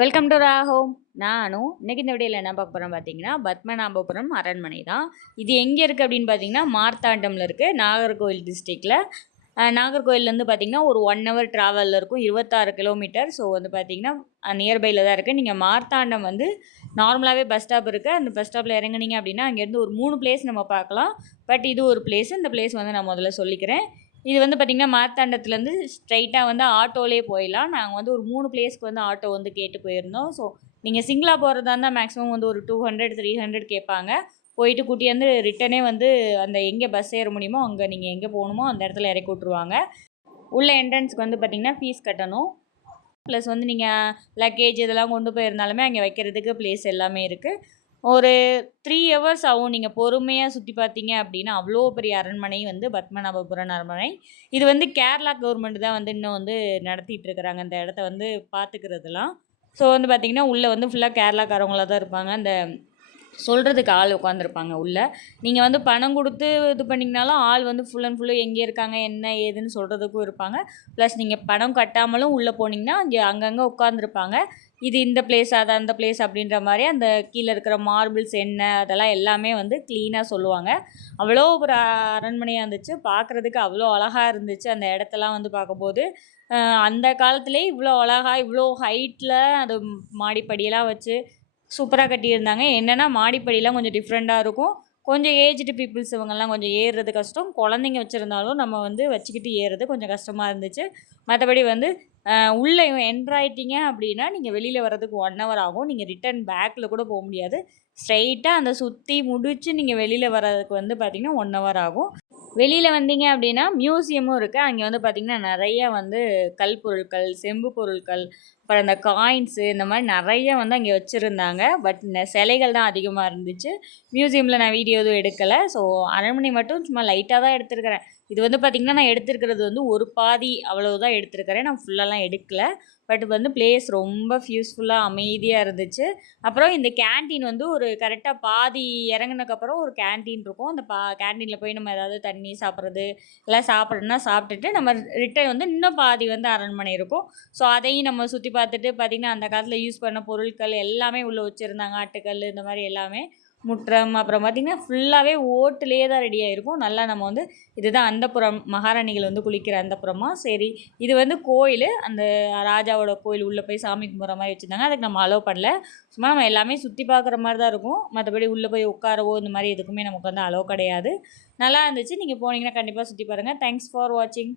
Welcome to home நானும் இன்னைக்கு இந்த வீடியோவில் என்ன பார்க்க போகிறோம் பார்த்தீங்கன்னா பத்மநாபபுரம் அரண்மனை தான். இது எங்கே இருக்குது அப்படின்னு பார்த்தீங்கன்னா மார்த்தாண்டமில் இருக்குது நாகர்கோவில் டிஸ்ட்ரிக்டில் நாகர்கோவில்லேருந்து பார்த்தீங்கன்னா ஒரு ஒன் ஹவர் ட்ராவலில் இருக்கும் இருபத்தாறு கிலோமீட்டர் ஸோ வந்து பார்த்தீங்கன்னா நியர்பையில் தான் இருக்குது நீங்கள் மார்த்தாண்டம் வந்து நார்மலாகவே பஸ் ஸ்டாப் இருக்குது அந்த பஸ் ஸ்டாப்பில் இறங்குனீங்க அப்படின்னா அங்கேருந்து ஒரு மூணு பிளேஸ் நம்ம பார்க்கலாம். பட் இது ஒரு பிளேஸ் இந்த பிளேஸ் வந்து நான் முதல்ல சொல்லிக்கிறேன். இது வந்து பார்த்திங்கன்னா மார்த்தாண்டத்துலேருந்து ஸ்ட்ரைட்டாக வந்து ஆட்டோவிலே போயிடலாம். நாங்கள் வந்து ஒரு மூணு பிளேஸ்க்கு வந்து ஆட்டோ வந்து கேட்டு போயிருந்தோம். ஸோ நீங்கள் சிங்கிளாக போகிறதா இருந்தால் மேக்ஸிமம் வந்து ஒரு டூ ஹண்ட்ரட் த்ரீ ஹண்ட்ரட் கேட்பாங்க. போயிட்டு கூட்டியாந்து ரிட்டனே வந்து அந்த எங்கே பஸ் ஏற முடியுமோ அங்கே நீங்கள் எங்கே போகணுமோ அந்த இடத்துல இறக்கி விட்ருவாங்க உள்ள என்ட்ரன்ஸ்க்கு வந்து பார்த்திங்கன்னா ஃபீஸ் கட்டணும். ப்ளஸ் வந்து நீங்கள் லக்கேஜ் இதெல்லாம் கொண்டு போயிருந்தாலுமே அங்கே வைக்கிறதுக்கு ப்ளேஸ் எல்லாமே இருக்குது ஒரு த்ரீ ஹவர்ஸ் ஆகும். நீங்கள் பொறுமையாக சுற்றி பார்த்தீங்க அப்படின்னா அவ்வளோ பெரிய அரண்மனை வந்து பத்மநாபபுரம் அரண்மனை. இது வந்து கேரளா கவர்மெண்ட் தான் வந்து இன்னும் வந்து நடத்திட்டு இருக்கிறாங்க. அந்த இடத்த வந்து பார்த்துக்கிறதுலாம். ஸோ வந்து பார்த்திங்கன்னா உள்ளே வந்து ஃபுல்லாக கேரளாக்காரவங்களாக தான் இருப்பாங்க. அந்த சொல்கிறதுக்கு ஆள் உட்காந்துருப்பாங்க உள்ளே. நீங்கள் வந்து பணம் கொடுத்து இது பண்ணிங்கனாலும் ஆள் வந்து ஃபுல் அண்ட் ஃபுல்லு எங்கே இருக்காங்க என்ன ஏதுன்னு சொல்கிறதுக்கும் இருப்பாங்க. ப்ளஸ் நீங்கள் பணம் கட்டாமலும் உள்ளே போனீங்கன்னா அங்கே அங்கங்கே உட்காந்துருப்பாங்க இது இந்த பிளேஸ் அது அந்த பிளேஸ் அப்படின்ற மாதிரி அந்த கீழே இருக்கிற மார்பிள்ஸ் என்ன அதெல்லாம் எல்லாமே வந்து க்ளீனாக சொல்லுவாங்க. அவ்வளோ ஒரு அரண்மனையாக இருந்துச்சு. பார்க்குறதுக்கு அவ்வளோ அழகாக இருந்துச்சு. அந்த இடத்தெல்லாம் வந்து பார்க்கும்போது அந்த காலத்துலேயே இவ்வளோ அழகாக இவ்வளோ ஹைட்டில் அது மாடிப்படியெல்லாம் வச்சு சூப்பராக கட்டியிருந்தாங்க. என்னென்னா மாடிப்படியெலாம் கொஞ்சம் டிஃப்ரெண்ட்டாக இருக்கும். கொஞ்சம் ஏஜ்டு பீப்புள்ஸ் இவங்கெல்லாம் கொஞ்சம் ஏறுறது கஷ்டம். குழந்தைங்க வச்சுருந்தாலும் நம்ம வந்து வச்சுக்கிட்டு ஏறுறது கொஞ்சம் கஷ்டமாக இருந்துச்சு. மற்றபடி வந்து உள்ளே என்ட்ராயிட்டீங்க அப்படின்னா நீங்கள் வெளியில் வர்றதுக்கு ஒன் ஹவர் ஆகும். நீங்கள் ரிட்டன் பேக்கில் கூட போக முடியாது. ஸ்ட்ரைட்டாக அந்த சுற்றி முடித்து நீங்கள் வெளியில் வர்றதுக்கு வந்து பார்த்திங்கன்னா ஒன் ஹவர் ஆகும். வெளியில் வந்தீங்க அப்படின்னா மியூசியமும் இருக்குது அங்கே வந்து பார்த்திங்கன்னா நிறைய வந்து கல் பொருட்கள் செம்பு பொருட்கள் அப்புறம் அந்த காயின்ஸு இந்த மாதிரி நிறைய வந்து அங்கே வச்சுருந்தாங்க. பட் சிலைகள் தான் அதிகமாக இருந்துச்சு. மியூசியமில் நான் வீடியோ எதுவும் எடுக்கலை. ஸோ அரண்மனை மட்டும் சும்மா லைட்டாக தான் எடுத்துருக்கிறேன். இது வந்து பார்த்திங்கன்னா நான் எடுத்துருக்கிறது வந்து ஒரு பாதி அவ்வளவுதான் எடுத்துருக்கிறேன். நான் ஃபுல்லாலாம் எடுக்கலை. பட் வந்து பிளேஸ் ரொம்ப ஃபியூஸ்ஃபுல்லாக அமைதியாக இருந்துச்சு. அப்புறம் இந்த கேன்டீன் வந்து ஒரு கரெக்டாக பாதி இறங்கினக்கப்புறம் ஒரு கேன்டீன் இருக்கும். அந்த பா கேன்டீனில் போய் நம்ம ஏதாவது தண்ணி சாப்பிட்றது எல்லாம் சாப்பிட்றதுனா சாப்பிட்டுட்டு நம்ம ரிட்டர்ன் வந்து இன்னும் பாதி வந்து அரண்மனை இருக்கும். ஸோ அதையும் நம்ம சுற்றி பார்த்துட்டு பார்த்திங்கன்னா அந்த காலத்தில் யூஸ் பண்ண பொருட்கள் எல்லாமே உள்ளே வச்சுருந்தாங்க. ஆட்டுக்கல் இந்த மாதிரி எல்லாமே. முற்றம் அப்புறம் பார்த்திங்கன்னா ஃபுல்லாகவே ஓட்டுலேயே தான் ரெடி இருக்கும் நல்லா நம்ம வந்து இதுதான் அந்தப்புறம் மகாராணிகள் வந்து குளிக்கிற அந்தப்புறமா. சரி இது வந்து கோயில். அந்த ராஜாவோட கோயில் உள்ளே போய் சாமி கும்பிட்ற மாதிரி வச்சுருந்தாங்க. அதுக்கு நம்ம அலோவ் பண்ணல. சும்மா நம்ம எல்லாமே சுற்றி பார்க்குற மாதிரி தான் இருக்கும். மற்றபடி உள்ளே போய் உட்காரவோ இந்த மாதிரி எதுக்குமே நமக்கு வந்து அலோவ் கிடையாது. நல்லா இருந்துச்சு. நீங்கள் போனீங்கன்னா கண்டிப்பாக சுற்றி பாருங்கள் தேங்க்ஸ் ஃபார் வாட்சிங்